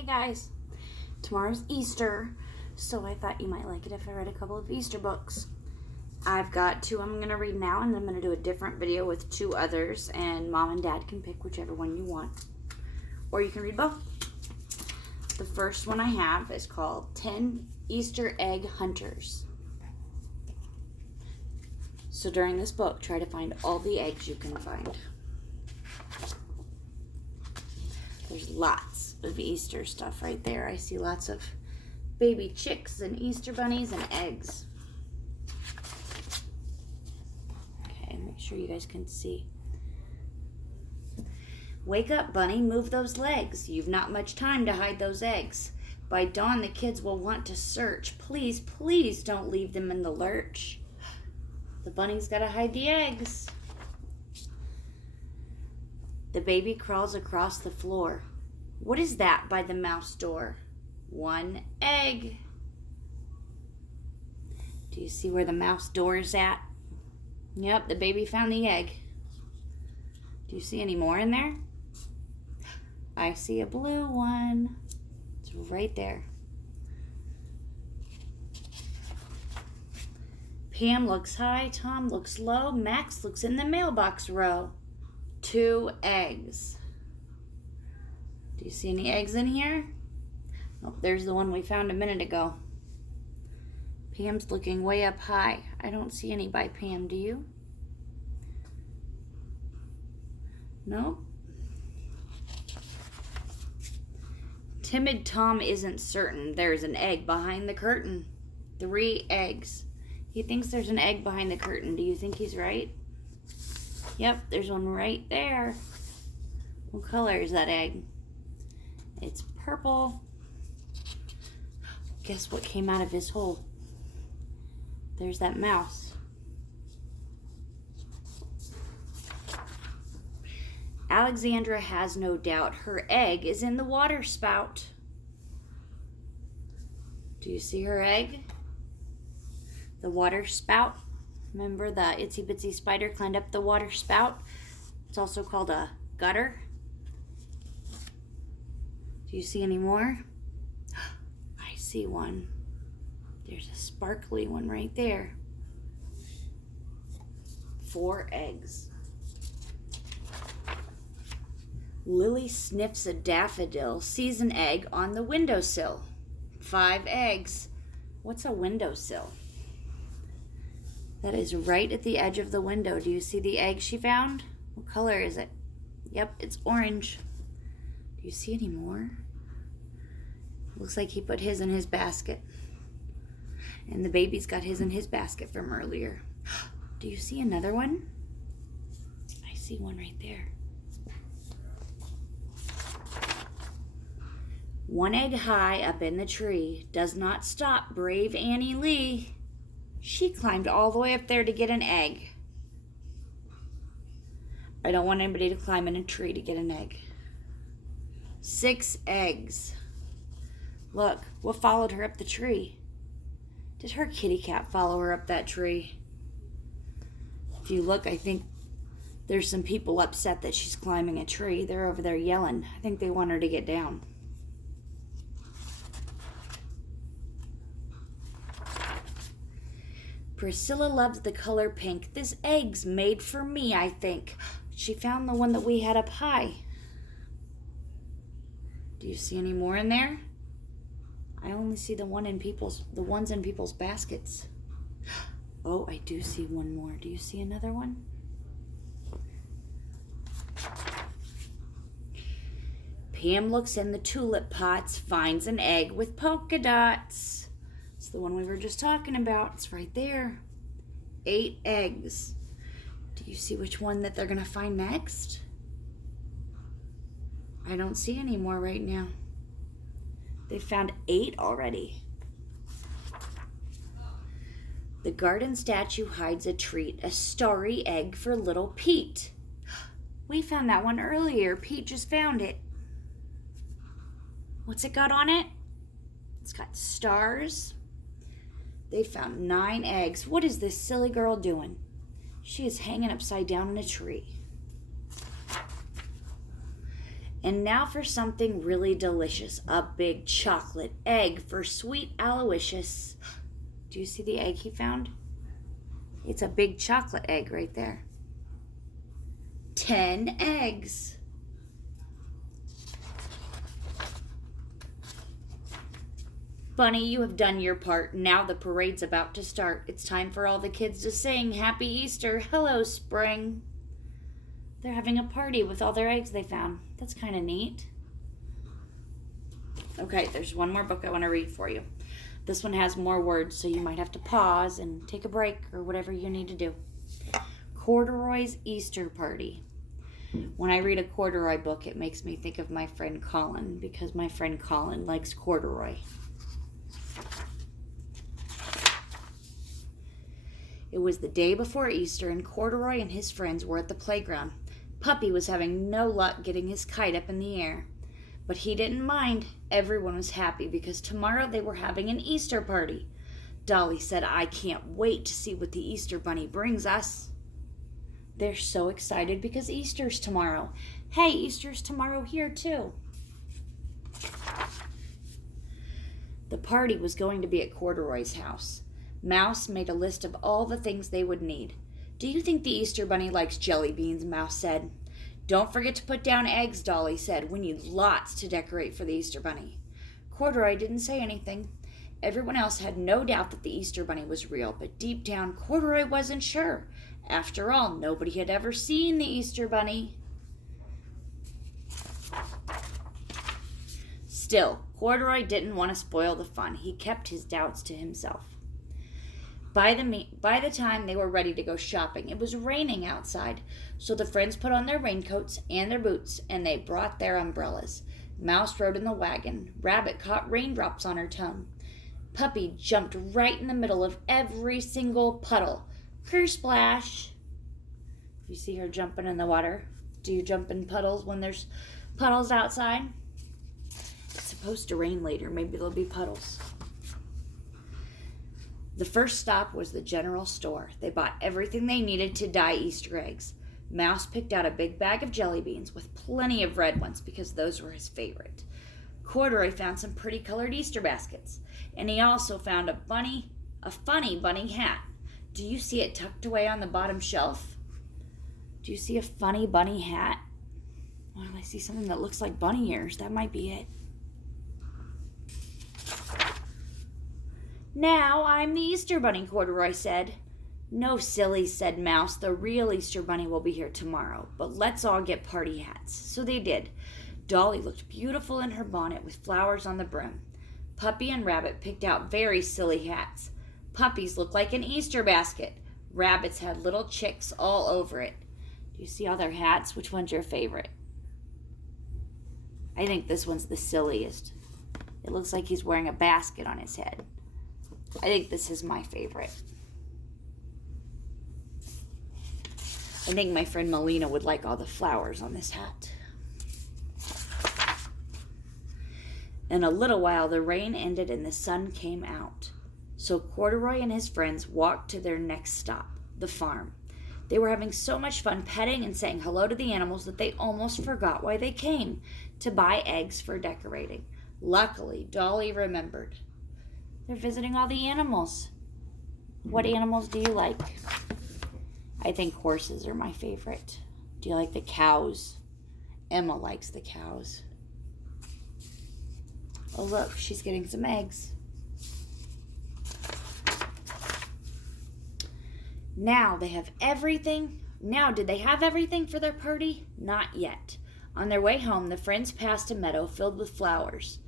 Hey guys, tomorrow's Easter, so I thought you might like it if I read a couple of Easter books. I've got two I'm going to read now, and then I'm going to do a different video with two others, and Mom and Dad can pick whichever one you want. Or you can read both. The first one I have is called 10 Easter Egg Hunters. So during this book, try to find all the eggs you can find. There's lots of Easter stuff right there. I see lots of baby chicks and Easter bunnies and eggs. Okay, make sure you guys can see. Wake up, Bunny. Move those legs. You've not much time to hide those eggs. By dawn, the kids will want to search. Please, please don't leave them in the lurch. The bunny's got to hide the eggs. The baby crawls across the floor. What is that by the mouse door? One egg. Do you see where the mouse door is at? Yep, the baby found the egg. Do you see any more in there? I see a blue one. It's right there. Pam looks high, Tom looks low, Max looks in the mailbox row. 2 eggs. Do you see any eggs in here? Oh, there's the one we found a minute ago. Pam's looking way up high. I don't see any by Pam, do you? Nope. Timid Tom isn't certain. There's an egg behind the curtain. 3 eggs. He thinks there's an egg behind the curtain. Do you think he's right? Yep, there's one right there. What color is that egg? It's purple. Guess what came out of his hole? There's that mouse. Alexandra has no doubt her egg is in the water spout. Do you see her egg? The water spout. Remember the itsy bitsy spider climbed up the water spout? It's also called a gutter. Do you see any more? I see one. There's a sparkly one right there. 4 eggs. Lily sniffs a daffodil, sees an egg on the windowsill. 5 eggs. What's a windowsill? That is right at the edge of the window. Do you see the egg she found? What color is it? Yep, it's orange. Do you see any more? Looks like he put his in his basket. And the baby's got his in his basket from earlier. Do you see another one? I see one right there. 1 egg high up in the tree. Does not stop, brave Annie Lee. She climbed all the way up there to get an egg. I don't want anybody to climb in a tree to get an egg. 6 eggs. Look, what followed her up the tree? Did her kitty cat follow her up that tree? If you look, I think there's some people upset that she's climbing a tree. They're over there yelling. I think they want her to get down. Priscilla loves the color pink. This egg's made for me, I think. She found the one that we had up high. Do you see any more in there? I only see the ones in people's baskets. Oh, I do see one more. Do you see another one? Pam looks in the tulip pots, finds an egg with polka dots. It's the one we were just talking about. It's right there. 8 eggs. Do you see which one that they're going to find next? I don't see any more right now. They found 8 already. The garden statue hides a treat, a starry egg for little Pete. We found that one earlier. Pete just found it. What's it got on it? It's got stars. They found 9 eggs. What is this silly girl doing? She is hanging upside down in a tree. And now for something really delicious. A big chocolate egg for sweet Aloysius. Do you see the egg he found? It's a big chocolate egg right there. 10 eggs. Bunny, you have done your part. Now the parade's about to start. It's time for all the kids to sing Happy Easter. Hello, Spring. They're having a party with all their eggs they found. That's kind of neat. Okay, there's one more book I want to read for you. This one has more words, so you might have to pause and take a break or whatever you need to do. Corduroy's Easter Party. When I read a corduroy book, it makes me think of my friend Colin, because my friend Colin likes corduroy. It was the day before Easter, and Corduroy and his friends were at the playground. Puppy was having no luck getting his kite up in the air. But he didn't mind. Everyone was happy because tomorrow they were having an Easter party. Dolly said, I can't wait to see what the Easter Bunny brings us. They're so excited because Easter's tomorrow. Hey, Easter's tomorrow here too. The party was going to be at Corduroy's house. Mouse made a list of all the things they would need. Do you think the Easter Bunny likes jelly beans? Mouse said. Don't forget to put down eggs, Dolly said. We need lots to decorate for the Easter Bunny. Corduroy didn't say anything. Everyone else had no doubt that the Easter Bunny was real, but deep down, Corduroy wasn't sure. After all, nobody had ever seen the Easter Bunny. Still, Corduroy didn't want to spoil the fun. He kept his doubts to himself. By the time they were ready to go shopping, it was raining outside, so the friends put on their raincoats and their boots, and they brought their umbrellas. Mouse rode in the wagon. Rabbit caught raindrops on her tongue. Puppy jumped right in the middle of every single puddle. Kersplash! You see her jumping in the water? Do you jump in puddles when there's puddles outside? It's supposed to rain later. Maybe there'll be puddles. The first stop was the general store. They bought everything they needed to dye Easter eggs. Mouse picked out a big bag of jelly beans with plenty of red ones because those were his favorite. Corduroy found some pretty colored Easter baskets, and he also found a funny bunny hat. Do you see it tucked away on the bottom shelf? Do you see a funny bunny hat? Well, I see something that looks like bunny ears. That might be it. Now I'm the Easter Bunny, Corduroy said. No, silly, said Mouse. The real Easter Bunny will be here tomorrow, but let's all get party hats. So they did. Dolly looked beautiful in her bonnet with flowers on the brim. Puppy and Rabbit picked out very silly hats. Puppy's looked like an Easter basket. Rabbit's had little chicks all over it. Do you see all their hats? Which one's your favorite? I think this one's the silliest. It looks like he's wearing a basket on his head. I think this is my favorite. I think my friend Melina would like all the flowers on this hat. In a little while, the rain ended and the sun came out. So Corduroy and his friends walked to their next stop, the farm. They were having so much fun petting and saying hello to the animals that they almost forgot why they came, to buy eggs for decorating. Luckily, Dolly remembered. They're visiting all the animals. What animals do you like? I think horses are my favorite. Do you like the cows? Emma likes the cows. Oh, look, she's getting some eggs. Now they have everything. Now, did they have everything for their party? Not yet. On their way home, the friends passed a meadow filled with flowers.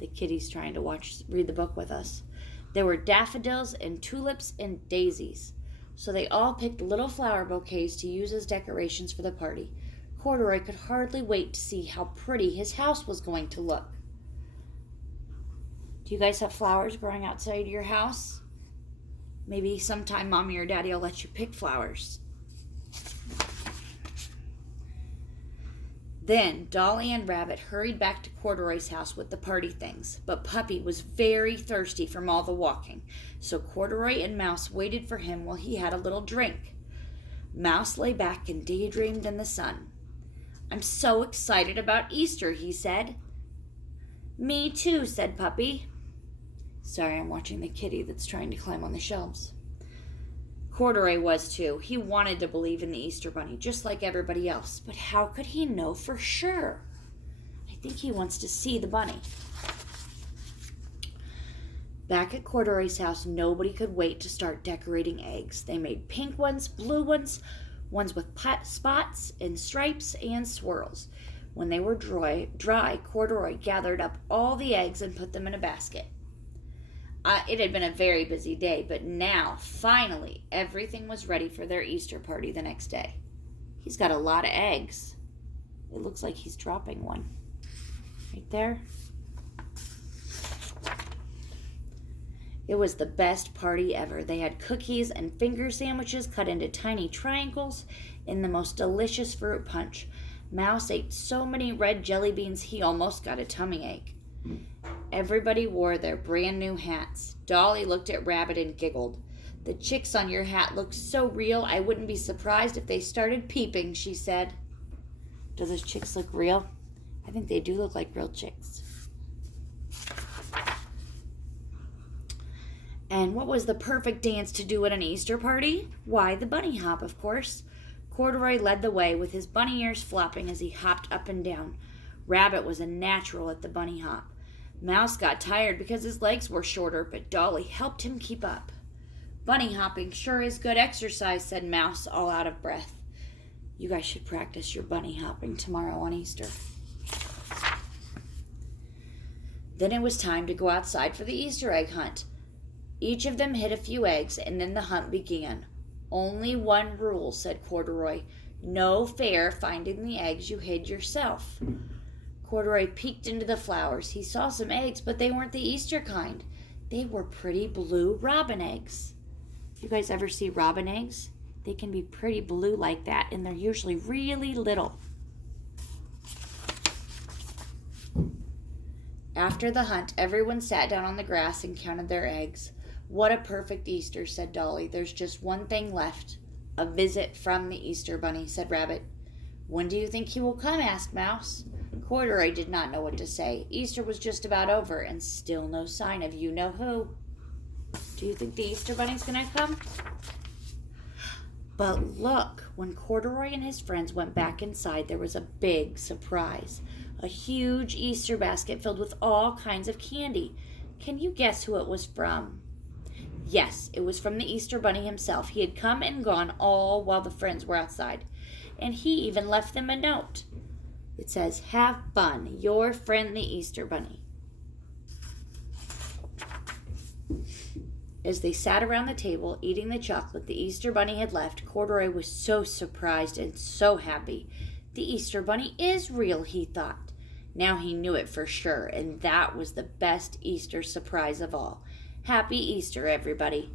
The kitty's trying to read the book with us. There were daffodils and tulips and daisies. So they all picked little flower bouquets to use as decorations for the party. Corduroy could hardly wait to see how pretty his house was going to look. Do you guys have flowers growing outside your house? Maybe sometime Mommy or Daddy will let you pick flowers. Then Dolly and Rabbit hurried back to Corduroy's house with the party things, but Puppy was very thirsty from all the walking, so Corduroy and Mouse waited for him while he had a little drink. Mouse lay back and daydreamed in the sun. I'm so excited about Easter, he said. Me too, said Puppy. Sorry, I'm watching the kitty that's trying to climb on the shelves. Corduroy was too. He wanted to believe in the Easter Bunny, just like everybody else. But how could he know for sure? I think he wants to see the bunny. Back at Corduroy's house, nobody could wait to start decorating eggs. They made pink ones, blue ones, ones with spots and stripes and swirls. When they were dry, Corduroy gathered up all the eggs and put them in a basket. It had been a very busy day, but now, finally, everything was ready for their Easter party the next day. He's got a lot of eggs. It looks like he's dropping one. Right there. It was the best party ever. They had cookies and finger sandwiches cut into tiny triangles and the most delicious fruit punch. Mouse ate so many red jelly beans he almost got a tummy ache. Everybody wore their brand new hats. Dolly looked at Rabbit and giggled. The chicks on your hat look so real, I wouldn't be surprised if they started peeping, she said. Do those chicks look real? I think they do look like real chicks. And what was the perfect dance to do at an Easter party? Why, the bunny hop, of course. Corduroy led the way with his bunny ears flopping as he hopped up and down. Rabbit was a natural at the bunny hop. Mouse got tired because his legs were shorter, but Dolly helped him keep up. Bunny hopping sure is good exercise, said Mouse, all out of breath. You guys should practice your bunny hopping tomorrow on Easter. Then it was time to go outside for the Easter egg hunt. Each of them hid a few eggs, and then the hunt began. Only one rule, said Corduroy. No fair finding the eggs you hid yourself. Corduroy peeked into the flowers. He saw some eggs, but they weren't the Easter kind. They were pretty blue robin eggs. You guys ever see robin eggs? They can be pretty blue like that, and they're usually really little. After the hunt, everyone sat down on the grass and counted their eggs. What a perfect Easter, said Dolly. There's just one thing left. A visit from the Easter Bunny, said Rabbit. When do you think he will come? Asked Mouse. Corduroy did not know what to say. Easter was just about over, and still no sign of you-know-who. Do you think the Easter Bunny's gonna come? But look, when Corduroy and his friends went back inside, there was a big surprise. A huge Easter basket filled with all kinds of candy. Can you guess who it was from? Yes, it was from the Easter Bunny himself. He had come and gone all while the friends were outside, and he even left them a note. It says, "Have fun, your friendly Easter Bunny." As they sat around the table eating the chocolate the Easter Bunny had left, Corduroy was so surprised and so happy. The Easter Bunny is real, he thought. Now he knew it for sure, and that was the best Easter surprise of all. Happy Easter, everybody.